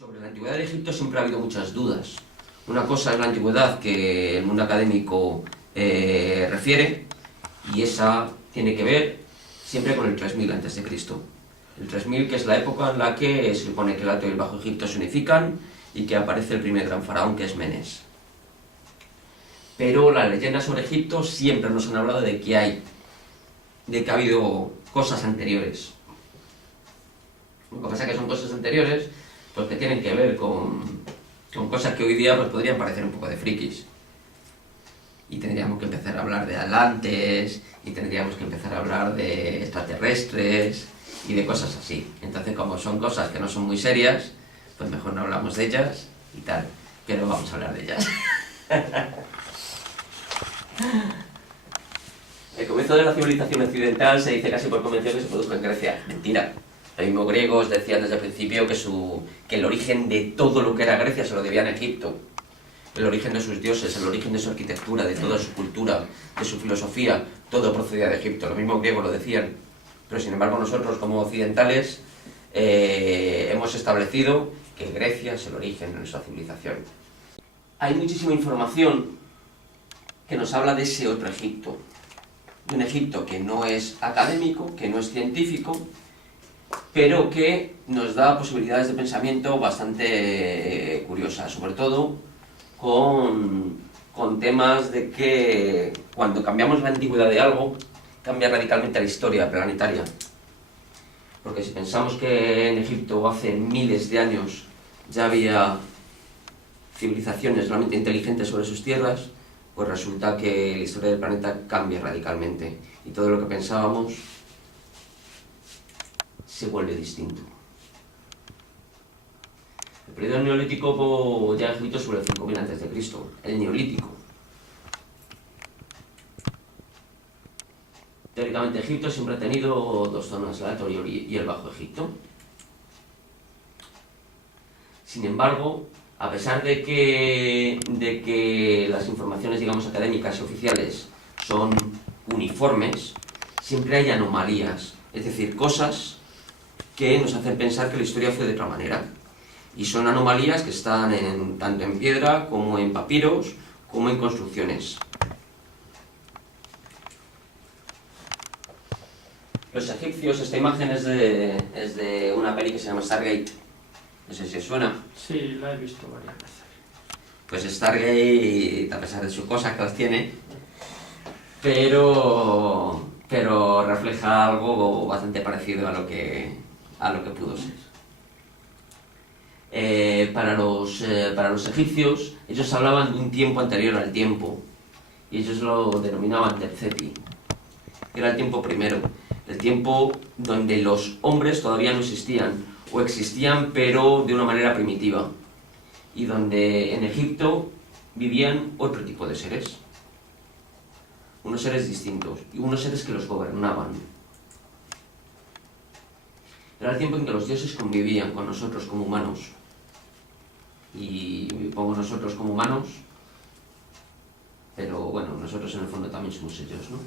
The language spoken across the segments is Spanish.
Sobre la antigüedad de Egipto siempre ha habido muchas dudas. Una cosa es la antigüedad que el mundo académico refiere, y esa tiene que ver siempre con el 3000 a.C. El 3000, que es la época en la que se supone que el Alto y el Bajo Egipto se unifican y que aparece el primer gran faraón, que es Menes. Pero las leyendas sobre Egipto siempre nos han hablado de que ha habido cosas anteriores. Lo que pasa es que son cosas anteriores pues que tienen que ver con cosas que hoy día pues podrían parecer un poco de frikis. Y tendríamos que empezar a hablar de atlantes, y tendríamos que empezar a hablar de extraterrestres y de cosas así. Entonces, como son cosas que no son muy serias, pues mejor no hablamos de ellas y tal. Pero vamos a hablar de ellas. El comienzo de la civilización occidental se dice casi por convención que se produjo en Grecia. Mentira. Los mismos griegos decían desde el principio que el origen de todo lo que era Grecia se lo debían a Egipto. El origen de sus dioses, el origen de su arquitectura, de toda su cultura, de su filosofía, todo procedía de Egipto. Los mismos griegos lo decían. Pero sin embargo nosotros, como occidentales, hemos establecido que Grecia es el origen de nuestra civilización. Hay muchísima información que nos habla de ese otro Egipto. De un Egipto que no es académico, que no es científico, pero que nos da posibilidades de pensamiento bastante curiosas, sobre todo con temas de que cuando cambiamos la antigüedad de algo, cambia radicalmente la historia planetaria. Porque si pensamos que en Egipto hace miles de años ya había civilizaciones realmente inteligentes sobre sus tierras, pues resulta que la historia del planeta cambia radicalmente y todo lo que pensábamos se vuelve distinto. El periodo neolítico ya en Egipto sobre el 5000 a.C., el neolítico. Teóricamente Egipto siempre ha tenido dos zonas, el Alto y el Bajo Egipto. Sin embargo, a pesar de que las informaciones, digamos, académicas y oficiales son uniformes, siempre hay anomalías, es decir, cosas que nos hacen pensar que la historia fue de otra manera. Y son anomalías que están tanto en piedra, como en papiros, como en construcciones. Los egipcios, esta imagen es de una peli que se llama Stargate. No sé si os suena. Sí, la he visto varias veces. Pues Stargate, a pesar de sus cosas que las tiene, pero refleja algo bastante parecido a lo que pudo ser. Para los egipcios, ellos hablaban de un tiempo anterior al tiempo, y ellos lo denominaban Tetzeti. Era el tiempo primero, el tiempo donde los hombres todavía no existían, o existían pero de una manera primitiva, y donde en Egipto vivían otro tipo de seres, unos seres distintos, y unos seres que los gobernaban. Era el tiempo en que los dioses convivían con nosotros como humanos. Y pongo nosotros como humanos, pero bueno, nosotros en el fondo también somos ellos, ¿no?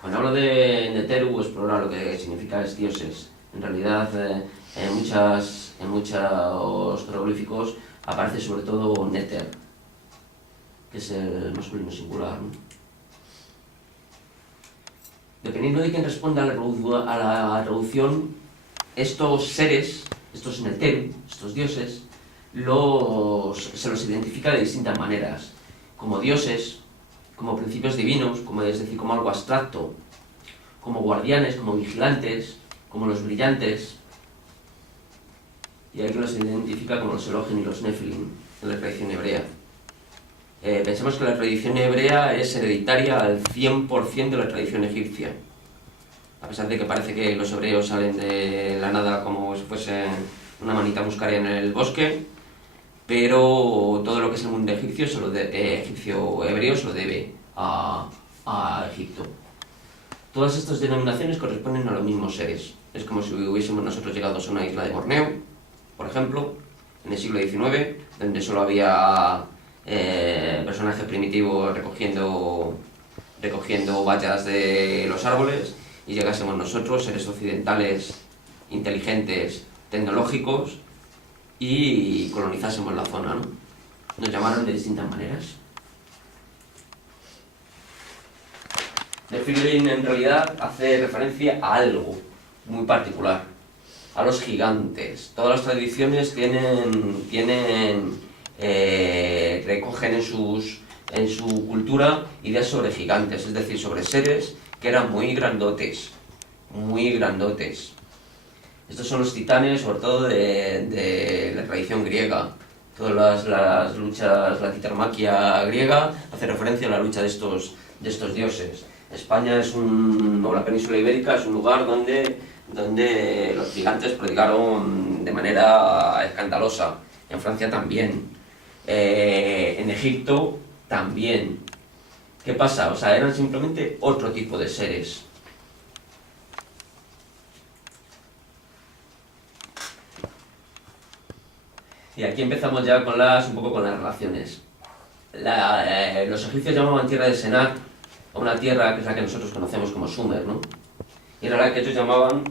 Cuando hablo de Neteru, explora lo que significa es dioses. En realidad, en muchos jeroglíficos aparece sobre todo Neter, que es el masculino singular, ¿no? Dependiendo de quién responda a la traducción, estos seres, estos Neteru, estos dioses, se los identifica de distintas maneras, como dioses, como principios divinos, es decir, como algo abstracto, como guardianes, como vigilantes, como los brillantes, y hay que los identifica como los Elohim y los Nephilim en la tradición hebrea. Pensemos que la tradición hebrea es hereditaria al 100% de la tradición egipcia, a pesar de que parece que los hebreos salen de la nada como si fuesen una manita muscaria en el bosque, pero todo lo que es el mundo egipcio egipcio-hebreo se lo debe a Egipto. Todas estas denominaciones corresponden a los mismos seres. Es como si hubiésemos nosotros llegado a una isla de Borneo, por ejemplo, en el siglo XIX, donde solo había personajes primitivos recogiendo bayas de los árboles, y llegásemos nosotros, seres occidentales, inteligentes, tecnológicos, y colonizásemos la zona, ¿no? Nos llamaron de distintas maneras. Nephilim en realidad hace referencia a algo muy particular, a los gigantes. Todas las tradiciones recogen en su cultura ideas sobre gigantes, es decir, sobre seres que eran muy grandotes, muy grandotes. Estos son los titanes, sobre todo de la tradición griega. Todas las luchas, la titanomquia griega hace referencia a la lucha de estos dioses. España o la península ibérica es un lugar donde los gigantes prodigaron de manera escandalosa. En Francia también. En Egipto también. ¿Qué pasa? O sea, eran simplemente otro tipo de seres. Y aquí empezamos ya un poco con las relaciones. Los egipcios llamaban tierra de Senat a una tierra que es la que nosotros conocemos como Sumer, ¿no? Y era la que ellos llamaban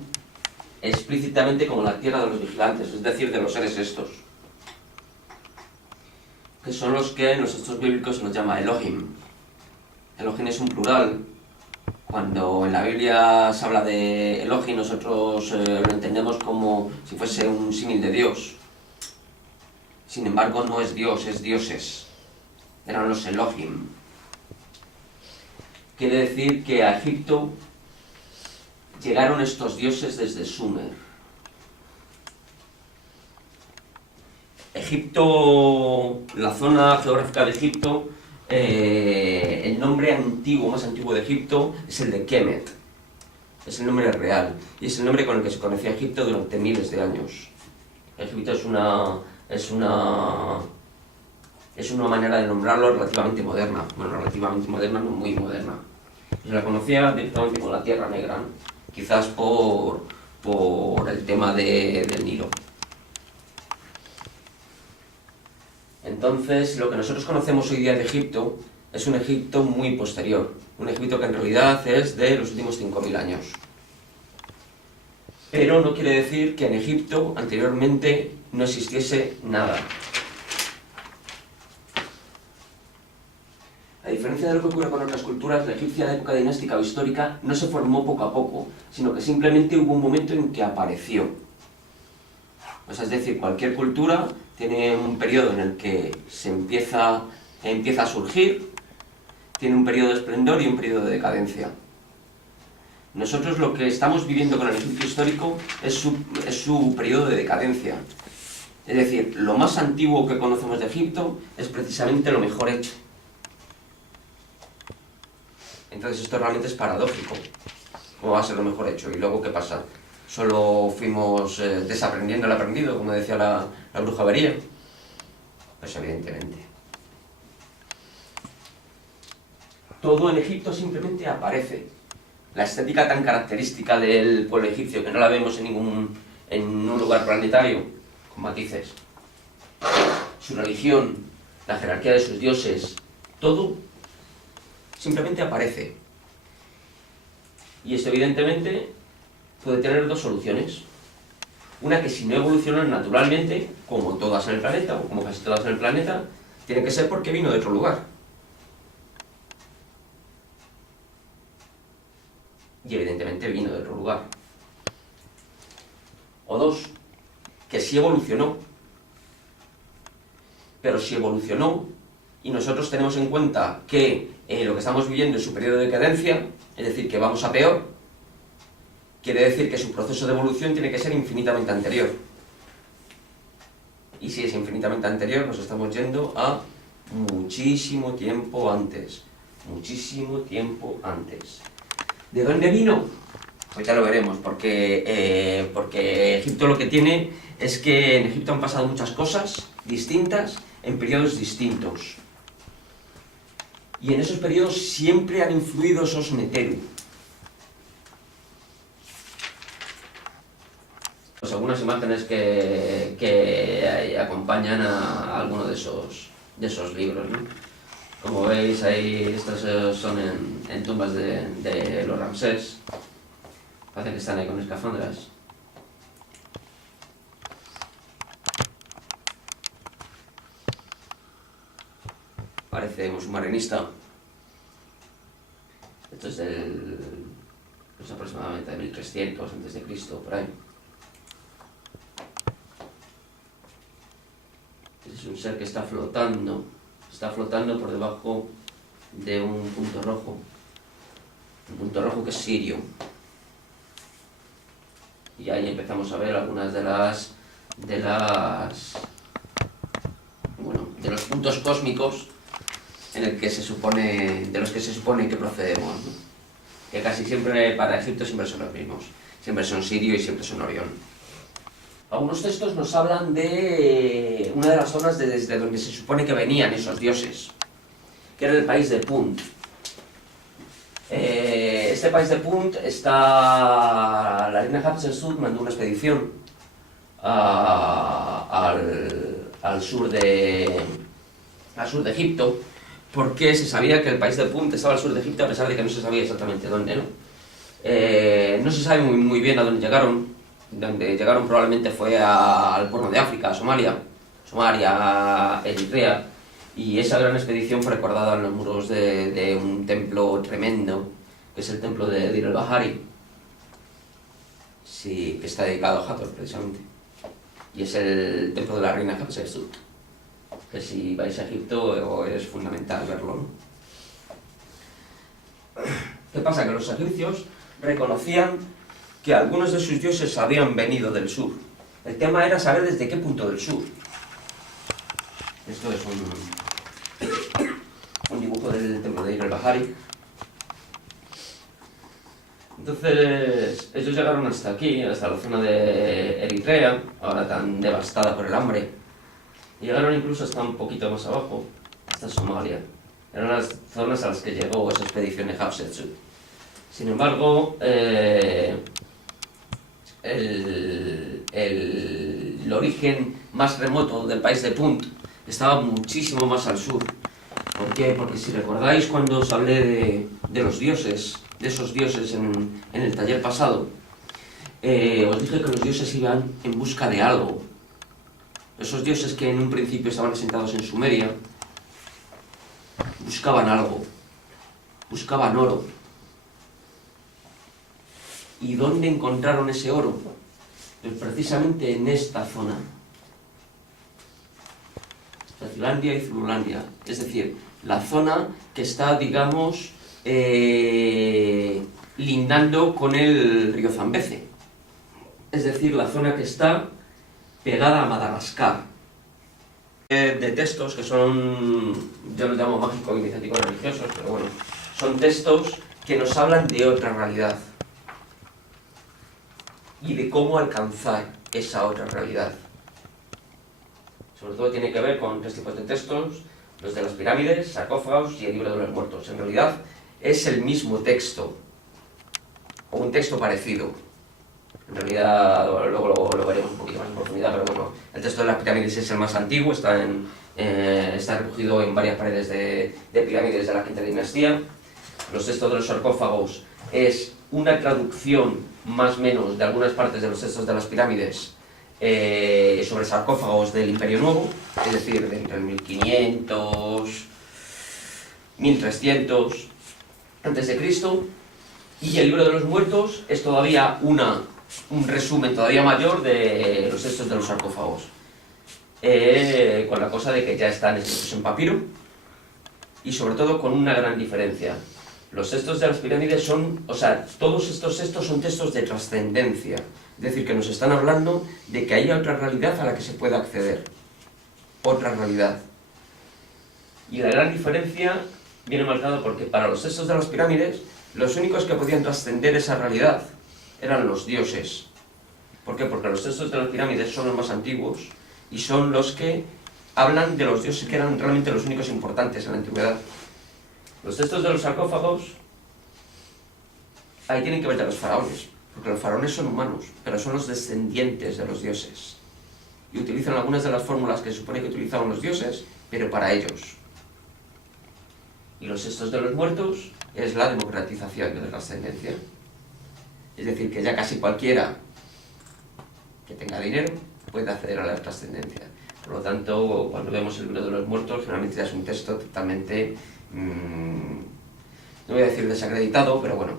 explícitamente como la tierra de los vigilantes, es decir, de los seres estos, que son los que en los textos bíblicos se nos llama Elohim. Elohim es un plural. Cuando en la Biblia se habla de Elohim, nosotros lo entendemos como si fuese un símil de Dios. Sin embargo, no es Dios, es dioses. Eran los Elohim. Quiere decir que a Egipto llegaron estos dioses desde Sumer. Egipto, la zona geográfica de Egipto, el nombre antiguo, más antiguo de Egipto es el de Kemet. Es el nombre real y es el nombre con el que se conocía Egipto durante miles de años. Egipto es una manera de nombrarlo relativamente moderna. Bueno, relativamente moderna, no muy moderna. Se la conocía directamente como la Tierra Negra, ¿no? Quizás por el tema del Nilo. Entonces, lo que nosotros conocemos hoy día de Egipto es un Egipto muy posterior. Un Egipto que en realidad es de los últimos 5.000 años. Pero no quiere decir que en Egipto anteriormente no existiese nada. A diferencia de lo que ocurre con otras culturas, la egipcia de época dinástica o histórica no se formó poco a poco, sino que simplemente hubo un momento en que apareció. O sea, es decir, cualquier cultura tiene un periodo en el que se empieza a surgir, tiene un periodo de esplendor y un periodo de decadencia. Nosotros lo que estamos viviendo con el Egipto histórico es su periodo de decadencia. Es decir, lo más antiguo que conocemos de Egipto es precisamente lo mejor hecho. Entonces esto realmente es paradójico. ¿Cómo va a ser lo mejor hecho? ¿Y luego qué pasa? ¿Solo fuimos desaprendiendo el aprendido, como decía la bruja Bería? Pues evidentemente. Todo en Egipto simplemente aparece. La estética tan característica del pueblo egipcio, que no la vemos en un lugar planetario, con matices. Su religión, la jerarquía de sus dioses, todo simplemente aparece. Y esto evidentemente puede tener dos soluciones. Una que si no evolucionan naturalmente, como todas en el planeta, o como casi todas en el planeta, tiene que ser porque vino de otro lugar. Y evidentemente vino de otro lugar. O dos, que sí evolucionó. Pero si evolucionó, y nosotros tenemos en cuenta que lo que estamos viviendo es su periodo de decadencia, es decir, que vamos a peor, quiere decir que su proceso de evolución tiene que ser infinitamente anterior. Y si es infinitamente anterior, nos estamos yendo a muchísimo tiempo antes. Muchísimo tiempo antes. ¿De dónde vino? Pues ya lo veremos, porque Egipto lo que tiene es que en Egipto han pasado muchas cosas distintas en periodos distintos. Y en esos periodos siempre han influido esos Neteru. Pues algunas imágenes que acompañan a alguno de esos libros, ¿no? Como veis ahí, estos son en tumbas de los Ramsés. Parece que están ahí con escafandras. parece un submarinista. Esto es pues aproximadamente de 1300 a.C., por ahí. Es un ser que está flotando por debajo de un punto rojo que es Sirio. Y ahí empezamos a ver algunas de los puntos cósmicos de los que se supone que procedemos, ¿no? Que casi siempre para Egipto siempre son los mismos, siempre son Sirio y siempre son Orión. Algunos textos nos hablan de una de las zonas desde donde se supone que venían esos dioses, que era el país de Punt. Este país de Punt la reina Hatshepsut mandó una expedición al sur de Egipto, porque se sabía que el país de Punt estaba al sur de Egipto, a pesar de que no se sabía exactamente dónde, ¿no? No se sabe muy bien a dónde llegaron. Donde llegaron probablemente fue al Cuerno de África, a Somalia, Eritrea, y esa gran expedición fue recordada en los muros de un templo tremendo, que es el templo de Dir el-Bahari, sí, que está dedicado a Hathor precisamente, y es el templo de la reina Hatshepsut, que si vais a Egipto es fundamental verlo, ¿no? ¿Qué pasa? Que los egipcios reconocían que algunos de sus dioses habían venido del sur. El tema era saber desde qué punto del sur. Esto es un dibujo del templo de Dir el-Bahari. Entonces, ellos llegaron hasta aquí, hasta la zona de Eritrea, ahora tan devastada por el hambre. Y llegaron incluso hasta un poquito más abajo, hasta Somalia. Eran las zonas a las que llegó esa expedición de Hatshepsut. Sin embargo, el origen más remoto del país de Punt estaba muchísimo más al sur. ¿Por qué? Porque si recordáis cuando os hablé de los dioses, de esos dioses en el taller pasado, os dije que los dioses iban en busca de algo. Esos dioses que en un principio estaban asentados en Sumeria, buscaban algo, buscaban oro. ¿Y dónde encontraron ese oro? Pues precisamente en esta zona. Swazilandia y Zululandia. Es decir, la zona que está, digamos, lindando con el río Zambeze. Es decir, la zona que está pegada a Madagascar. De textos que son, yo los llamo mágico-iniciáticos religiosos, pero bueno, son textos que nos hablan de otra realidad y de cómo alcanzar esa otra realidad. Sobre todo tiene que ver con tres tipos de textos: los de las pirámides, sarcófagos y el libro de los muertos. En realidad es el mismo texto, o un texto parecido. En realidad luego lo veremos un poquito más en profundidad, pero bueno, el texto de las pirámides es el más antiguo, está recogido en varias paredes de pirámides de la quinta dinastía. Los textos de los sarcófagos es una traducción más o menos de algunas partes de los textos de las pirámides sobre sarcófagos del Imperio Nuevo, es decir, de entre el 1500, 1300 a.C., y el libro de los muertos es todavía un resumen todavía mayor de los textos de los sarcófagos, con la cosa de que ya están escritos en papiro, y sobre todo con una gran diferencia. Los textos de las pirámides todos estos textos son textos de trascendencia, es decir, que nos están hablando de que hay otra realidad a la que se puede acceder, otra realidad. Y la gran diferencia viene marcada porque para los textos de las pirámides, los únicos que podían trascender esa realidad eran los dioses. ¿Por qué? Porque los textos de las pirámides son los más antiguos y son los que hablan de los dioses que eran realmente los únicos importantes en la antigüedad. Los textos de los sarcófagos, ahí tienen que ver de los faraones, porque los faraones son humanos, pero son los descendientes de los dioses. Y utilizan algunas de las fórmulas que se supone que utilizaban los dioses, pero para ellos. Y los textos de los muertos es la democratización de la trascendencia. Es decir, que ya casi cualquiera que tenga dinero puede acceder a la trascendencia. Por lo tanto, cuando vemos el libro de los muertos, generalmente ya es un texto totalmente, no voy a decir desacreditado, pero bueno,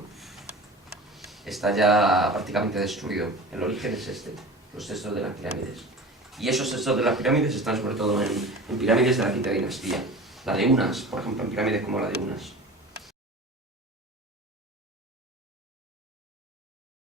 está ya prácticamente destruido. El origen es este, los textos de las pirámides. Y esos textos de las pirámides están sobre todo en pirámides de la Quinta Dinastía. La de Unas, por ejemplo, en pirámides como la de Unas.